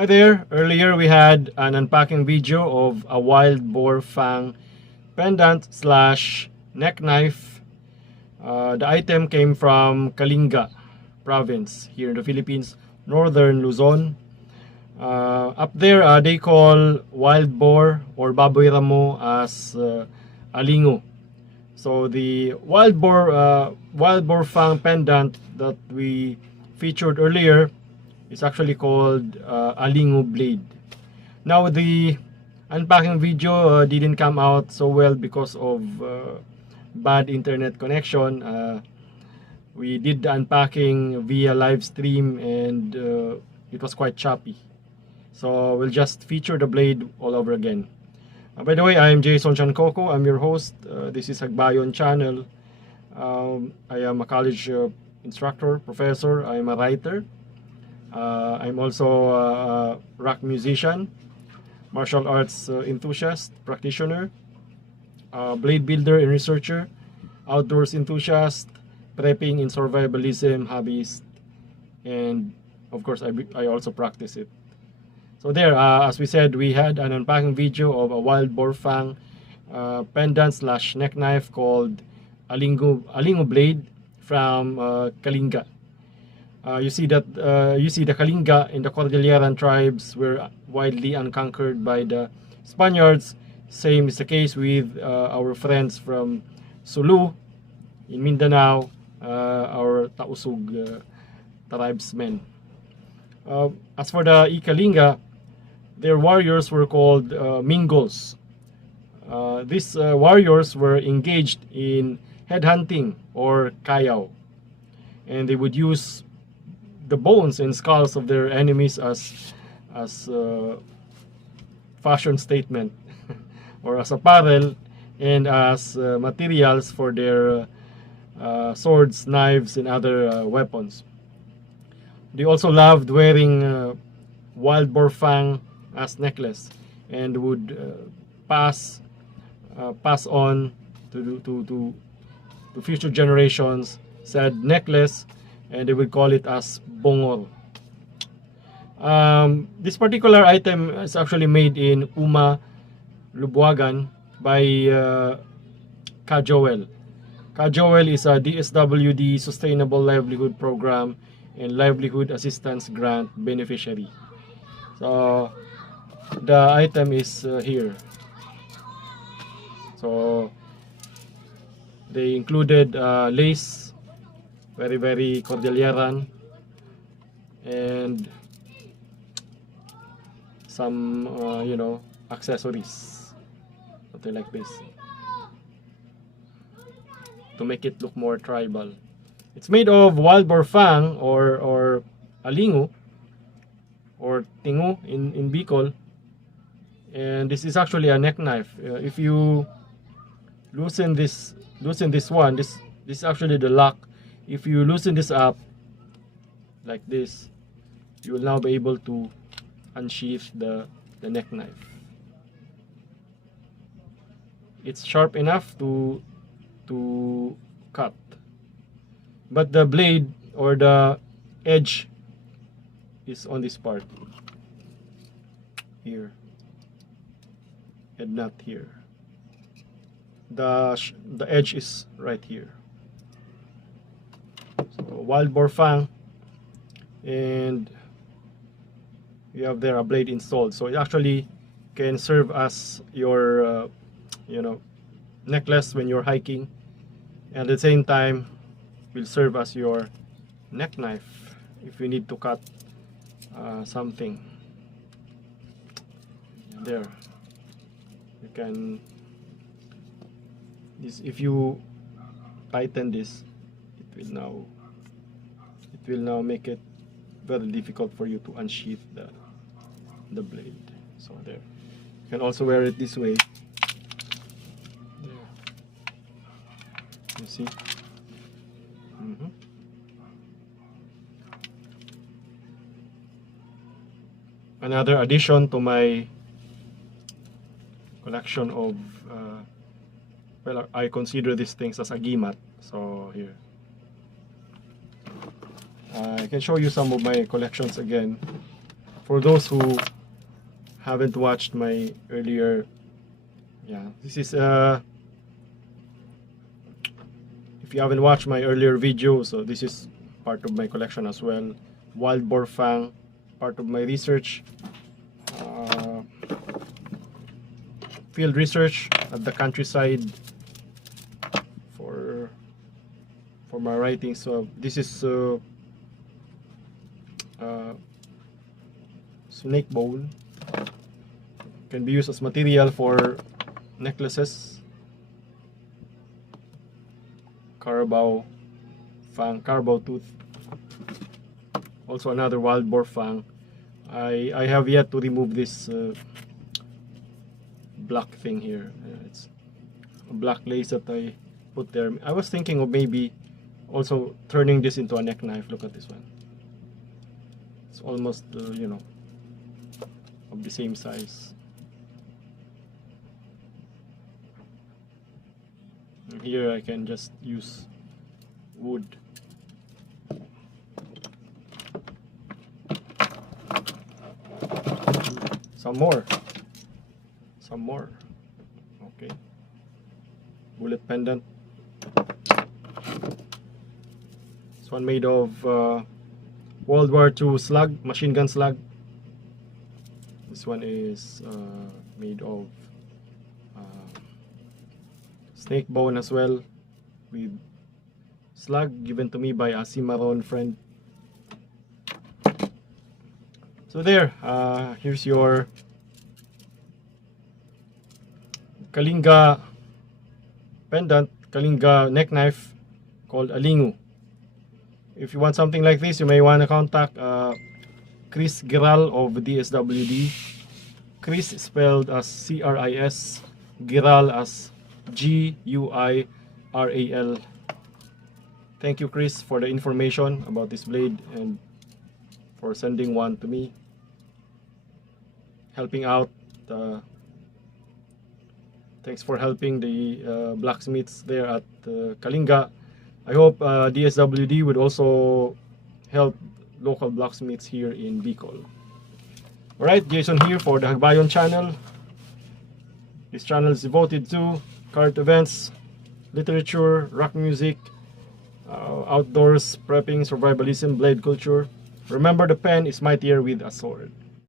Hi there! Earlier we had an unpacking video of a wild boar fang pendant slash neck knife. The item came from Kalinga province here in the Philippines, northern Luzon. Up there they call wild boar or baboy ramo as Alingu. So the wild boar fang pendant that we featured earlier is actually called Alingu Blade. Now the unpacking video didn't come out so well because of bad internet connection. We did the unpacking via live stream and it was quite choppy. So we'll just feature the blade all over again. By the way, I'm Jason Chancoco. I'm your host. This is Hagbayon channel. I am a college instructor, professor. I'm a writer. I'm also a rock musician, martial arts enthusiast, practitioner, blade builder and researcher, outdoors enthusiast, prepping and survivalism hobbyist, and of course I also practice it. So there, as we said, we had an unpacking video of a wild boar fang pendant slash neck knife called Alingu Blade from Kalinga. You see the Kalinga and the Cordillera tribes were widely unconquered by the Spaniards. Same is the case with our friends from Sulu in Mindanao, our Tausug tribesmen. As for the Ykalinga, their warriors were called Mingols. These warriors were engaged in headhunting or Kayaw, and they would use the bones and skulls of their enemies as fashion statement or as apparel and as materials for their swords, knives, and other weapons. They also loved wearing wild boar fang as necklace and would pass on to future generations said necklace, and they would call it as Bongor. This particular item is actually made in Lubuagan by Joel. Joel is a DSWD Sustainable Livelihood Program and Livelihood Assistance Grant beneficiary. So the item is here. So they included lace, very Cordilleran, and some accessories, something like this, to make it look more tribal. It's made of wild boar fang or alingu or tingu in Bicol, and this is actually a neck knife. If you loosen this one, this is actually the lock. If you loosen this up like this, you will now be able to unsheath the neck knife. It's sharp enough to cut, but the blade or the edge is on this part here and not here. The edge is right here. So wild boar fang, and you have there a blade installed, so it actually can serve as your necklace when you're hiking, and at the same time will serve as your neck knife if you need to cut something. There you can, if you tighten this, it will now make it very difficult for you to unsheath the blade. So there, you can also wear it this way. There, you see. Another addition to my collection of well, I consider these things as a gimat. So here, I can show you some of my collections again for those who haven't watched my earlier, this is if you haven't watched my earlier video, so this is part of my collection as well. Wild boar fang, part of my research, field research at the countryside for my writing. So this is snake bone, can be used as material for necklaces. Carabao fang, carabao tooth, also another wild boar fang. I have yet to remove this black thing here. It's a black lace that I put there. I was thinking of maybe also turning this into a neck knife. Look at this one. It's almost you know, of the same size. And here I can just use wood. Some more. Okay. Bullet pendant. This one made of World War II slug, machine gun slug. This one is made of snake bone as well, with slug given to me by a Cimarron friend. So there, here's your Kalinga pendant, Kalinga neck knife called Alingu. If you want something like this, you may want to contact Cris Guiral of DSWD. Cris spelled as C-R-I-S, Guiral as G-U-I-R-A-L. Thank you, Cris, for the information about this blade and for sending one to me, helping out. Thanks for helping the blacksmiths there at Kalinga. I hope DSWD would also help local blacksmiths here in Bicol. Alright, Jason here for the Hagbayon channel. This channel is devoted to current events, literature, rock music, outdoors, prepping, survivalism, blade culture. Remember, the pen is mightier with a sword.